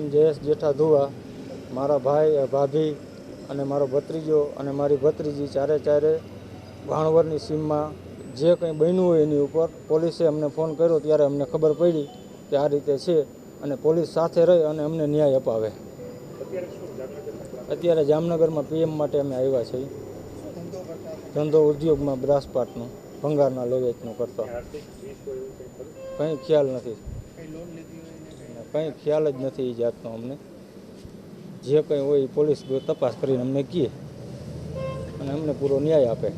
નામ જયેશ જેઠા ધુવા, મારા ભાઈ ભાભી અને મારો ભત્રીજો અને મારી ભત્રીજી ચારે ભાણવરની સીમમાં જે કંઈ બન્યું હોય એની ઉપર પોલીસે અમને ફોન કર્યો ત્યારે અમને ખબર પડી કે આ રીતે છે અને પોલીસ સાથે રહી અને અમને ન્યાય અપાવે. અત્યારે જામનગરમાં પીએમ માટે અમે આવ્યા છીએ. ધંધો ઉદ્યોગમાં બ્રાસપાટનો ભંગારના લેવેચનું કરતા કંઈ ખ્યાલ નથી, કંઈ ખ્યાલ જ નથી એ જાતનો અમને. જે કંઈ હોય એ પોલીસ તપાસ કરીને અમને કહે અને અમને પૂરો ન્યાય આપે.